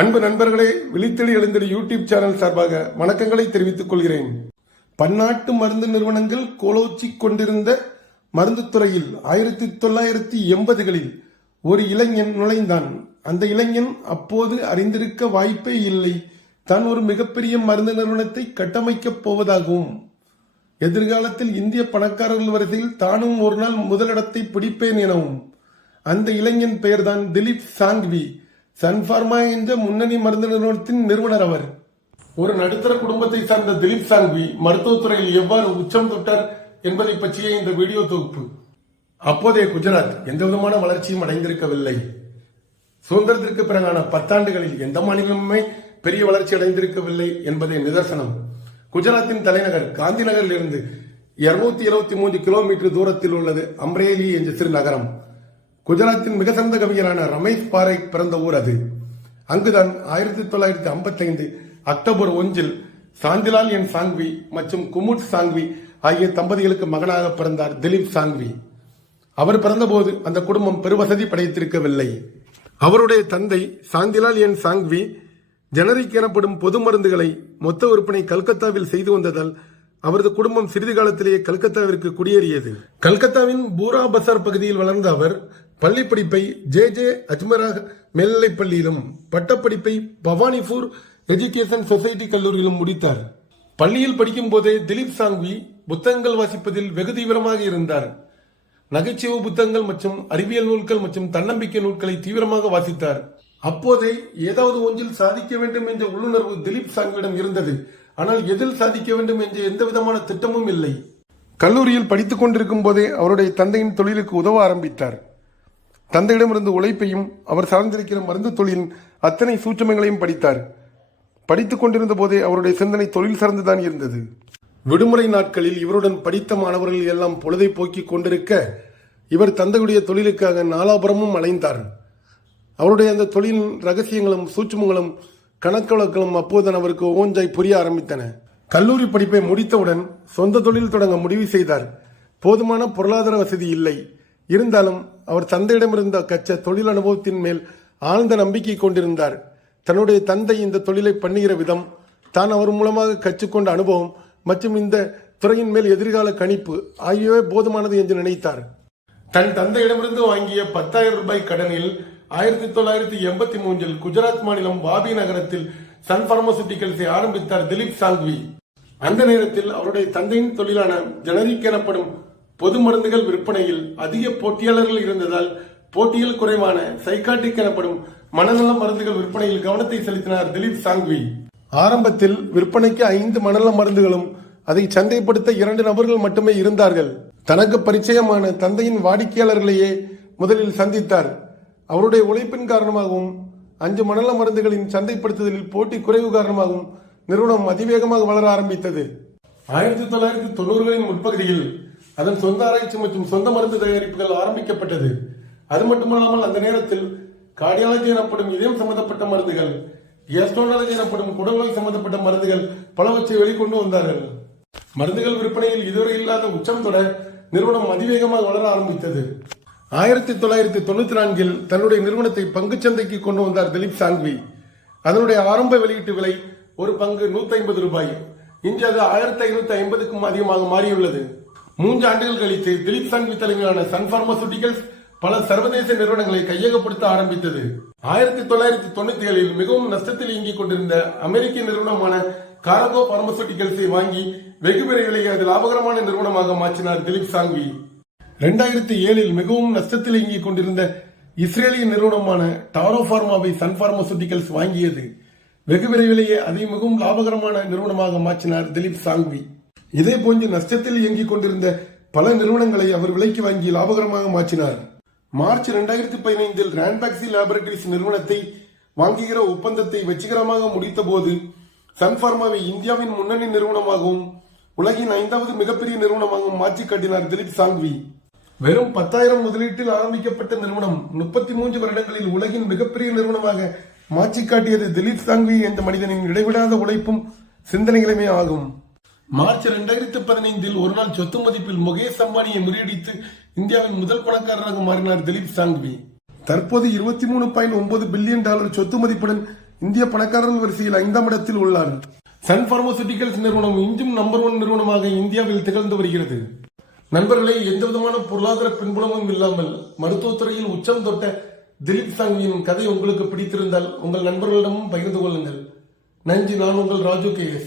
அன்பு நண்பர்களே, விழித்தெழி எழுந்திரு யூடியூப் சேனல் சார்பாக வணக்கங்களை தெரிவித்துக் கொள்கிறேன். பன்னாட்டு மருந்து நிறுவனங்கள் கோலோச்சி கொண்டிருந்த மருந்து துறையில் 1980களில் ஒரு இளைஞன் நுழைந்தான். அந்த இளைஞன் அப்போது அறிந்திருக்க வாய்ப்பே இல்லை தான் ஒரு மிகப்பெரிய மருந்து நிறுவனத்தை கட்டமைக்கப் போவதாகவும், எதிர்காலத்தில் இந்திய பணக்காரர்கள் வரிசையில் தானும் ஒரு நாள் முதலிடத்தை பிடிப்பேன் எனவும். அந்த இளைஞன் பெயர்தான் திலீப் சாங்வி. சன் பார்மா என்ற முன்னணி மருந்து நிறுவனத்தின் நிறுவனர் அவர். ஒரு நடுத்தர குடும்பத்தை சார்ந்த திலீப் சாங்வி மருத்துவத்துறையில் எவ்வாறு உச்சம் தொட்டார் என்பதை பற்றிய இந்த வீடியோ தொகுப்பு. அப்போதைய குஜராத் எந்த விதமான வளர்ச்சியும் அடைந்திருக்கவில்லை. சுதந்திரத்திற்கு பிறகான 10 ஆண்டுகளில் எந்த மாநிலமுமே பெரிய வளர்ச்சி அடைந்திருக்கவில்லை என்பதே நிதர்சனம். குஜராத்தின் தலைநகர் காந்தி நகரில் இருந்து 223 கிலோமீட்டர் தூரத்தில் உள்ளது அம்ரேலி என்ற சிறு நகரம். குஜராத்தின் மிக சிறந்த கவிஞரான ரமேஷ் பாரேக் பிறந்த ஊர் அது. அங்குதான் 1955 அக்டோபர் 1 சாந்திலால் என் சாங்வி மற்றும் குமுட் சாங்வி ஆகிய தம்பதிகளுக்கு மகனாக பிறந்தார் திலீப் சாங்வி. அவர் பிறந்தபோது அந்த குடும்பம் பெருவசதி படைத்திருக்கவில்லை. அவருடைய தந்தை சாந்திலால் என் சாங்வி ஜெனரிக் எனப்படும் பொது மருந்துகளை மொத்த விற்பனை கல்கத்தாவில் செய்து வந்ததால் அவரது குடும்பம் சிறிது காலத்திலேயே கல்கத்தாவிற்கு குடியேறியது. கல்கத்தாவின் பூரா பசார் பகுதியில் வளர்ந்த அவர் பள்ளி படிப்பை ஜே அஜ்மரா மேல்நிலைப் பள்ளியிலும் பட்டப்படிப்பை பவானிபூர் எஜுகேஷன் சொசைட்டி கல்லூரியிலும் முடித்தார். பள்ளியில் படிக்கும் போதே திலீப் சாங்வி புத்தகங்கள் வாசிப்பதில் வெகு தீவிரமாக இருந்தார். நகைச்சுவை புத்தகங்கள் மற்றும் அறிவியல் நூல்கள் மற்றும் தன்னம்பிக்கை நூல்களை தீவிரமாக வாசித்தார். அப்போதே ஏதாவது ஒன்றில் சாதிக்க வேண்டும் என்ற உள்ளுணர்வு திலீப் சாங்வியிடம் இருந்தது. ஆனால் எதில் சாதிக்க வேண்டும் என்ற எந்த விதமான திட்டமும் இல்லை. கல்லூரியில் படித்துக் கொண்டிருக்கும் போதே அவருடைய தந்தையின் தொழிலுக்கு உதவ ஆரம்பித்தார். தந்தையிடமிருந்து உழைப்பையும் அவர் சார்ந்திருக்கிற மருந்து தொழிலின் அத்தனை சூட்சமங்களையும் படித்தார். படித்துக் கொண்டிருந்த போதே அவருடைய சிந்தனை தொழில் சார்ந்துதான் இருந்தது. விடுமுறை நாட்களில் இவருடன் படித்த மாணவர்கள் எல்லாம் பொழுதை போக்கிக் கொண்டிருக்க இவர் தந்தையுடைய தொழிலுக்காக நாலாபுரமும் அலைந்தார். அவருடைய அந்த தொழிலின் ரகசியங்களும் சூட்சமங்களும் கணக்கு வழக்குகளும் அப்போதுதான் அவருக்கு ஓஞ்சாய் புரிய ஆரம்பித்தன. கல்லூரி படிப்பை முடித்தவுடன் சொந்த தொழில் தொடங்க முடிவு செய்தார். போதுமான பொருளாதார வசதி இல்லை. இருந்தாலும் அவர் தந்தையிடமிருந்த கச்ச தொழில் அனுபவத்தின் மேல் ஆழ்ந்த நம்பிக்கை கொண்டிருந்தார். தன்னுடைய தந்தை இந்த தொழிலை பண்ணுகிற விதம், தான் அவர் மூலமாக கற்றுக்கொண்ட அனுபவம் மற்றும் இந்த துறையின் மேல் எதிர்கால கணிப்பு ஆகியவை போதுமானது என்று நினைத்தார். தன் தந்தையிடமிருந்து வாங்கிய 10,000 ரூபாய் கடனில் 1983 குஜராத் மாநிலம் வாபி நகரத்தில் சன் பார்மசூட்டிகல்ஸை ஆரம்பித்தார் திலீப் சாங்வி. அந்த நேரத்தில் அவருடைய தந்தையின் தொழிலான ஜெனரிக் எனப்படும் பொது மருந்துகள் விற்பனையில் அதிக போட்டியாளர்கள் இருந்ததால் போட்டியில் குறைவான சைக்காட்டிக் எனப்படும் மனநல மருந்துகள் விற்பனையில் கவனத்தை செலுத்தினார் திலீப் சாங்வி. ஆரம்பத்தில் விற்பனைக்கு 5 மனநல மருந்துகளும் அதை சந்தைப்படுத்த 2 நபர்கள் மட்டுமே இருந்தார்கள். தனக்கு பரிச்சயமான தந்தையின் வாடிக்கையாளர்களையே முதலில் சந்தித்தார். அவருடைய உழைப்பின் காரணமாகவும் 5 மனநல மருந்துகளின் சந்தைப்படுத்துதலில் போட்டி குறைவு காரணமாகவும் நிறுவனம் அதிவேகமாக வளர ஆரம்பித்தது. 1990களின் முற்பகுதியில் அதன் சொந்த ஆராய்ச்சி மற்றும் சொந்த மருந்து தயாரிப்புகள் ஆரம்பிக்கப்பட்டது. அது மட்டுமல்லாமல் அந்த நேரத்தில் கார்டியாலஜி எனப்படும் இதயம் சம்பந்தப்பட்ட மருந்துகள், கேஸ்ட்ரோன்டாலஜி எனப்படும் குடல்நோய் சம்பந்தப்பட்ட மருந்துகள் பலவற்றை வெளிக்கொண்டு வந்தார்கள். மருந்துகள் விற்பனையில் இதுவரை இல்லாத உச்சம் தொட நிறுவனம் அதிவேகமாக வளர ஆரம்பித்தது. 1994 தன்னுடைய நிறுவனத்தை பங்குச்சந்தைக்கு கொண்டு வந்தார் திலீப் சாங்வி. அதனுடைய ஆரம்ப வெளியீட்டு விலை ஒரு பங்கு 150 ரூபாய். இன்று அது 1550க்கும் அதிகமாக மாறியுள்ளது. 3 ஆண்டுகள் கழித்து திலீப் சாங்வி தலைமையிலான சன் பார்மசூட்டிகல்ஸ் பல சர்வதேச நிறுவனங்களை கையகப்படுத்த ஆரம்பித்தது. 1997 மிகவும் நஷ்டத்தில் இயங்கிக் கொண்டிருந்த அமெரிக்க நிறுவனமான காரகோ பார்மசூட்டிகல்ஸை வாங்கி வெகு விரைவிலேயே அது லாபகரமான நிறுவனமாக மாற்றினார் திலீப் சாங்வி. 2007 மிகவும் நஷ்டத்தில் இயங்கிக் கொண்டிருந்த இஸ்ரேலிய நிறுவனமான டாரோ பார்மாவை சன் பார்மசூட்டிகல்ஸ் வாங்கியது. வெகு விரைவிலேயே அதை மிகவும் லாபகரமான நிறுவனமாக மாற்றினார் திலீப் சாங்வி. இதே போன்று நஷ்டத்தில் இயங்கிக் கொண்டிருந்த பல நிறுவனங்களை அவர் விலைக்கு வாங்கி லாபகரமாக மாற்றினார். மார்ச் 2015 ரான்பாக்ஸி லேபரட்டரிஸ் நிறுவனத்தை வாங்குகிற ஒப்பந்தத்தை வெற்றிகரமாக முடித்த போது சன் பார்மாவை இந்தியாவின் முன்னணி நிறுவனமாகவும் உலகின் 5வது மிகப்பெரிய நிறுவனமாகவும் மாற்றி காட்டினார் திலீப் சாங்வி. வெறும் 10,000 முதலீட்டில் ஆரம்பிக்கப்பட்ட நிறுவனம் 33 வருடங்களில் உலகின் மிகப்பெரிய நிறுவனமாக மாற்றி காட்டியது திலீப் சாங்வி என்ற மனிதனின் இடைவிடாத உழைப்பும் சிந்தனைகளுமே ஆகும். மார்ச் 2015 ஒரு நாள் சொத்து மதிப்பில் முகேஷ் அம்பானியை முறியடித்து இந்தியாவின் முதல் பணக்காரராக மாறினார் திலீப் சாங்வி. தற்போது $23.9 பில்லியன் சொத்து மதிப்புடன் இந்திய பணக்காரர்கள் வரிசையில் 5ஆம் இடத்தில் உள்ளார். சன் பார்மசூட்டிகல்ஸ் நிறுவனம் இன்றும் நம்பர் 1 நிறுவனமாக இந்தியாவில் திகழ்ந்து வருகிறது. நண்பர்களே, எந்த விதமான பொருளாதார பின்புலமும் இல்லாமல் மருத்துவத்துறையில் உச்சம் தொட்ட திலீப் சாங்கியின் கதை உங்களுக்கு பிடித்திருந்தால் உங்கள் நண்பர்களிடமும் பகிர்ந்து கொள்ளுங்கள். நன்றி. நான் உங்கள் ராஜு KS.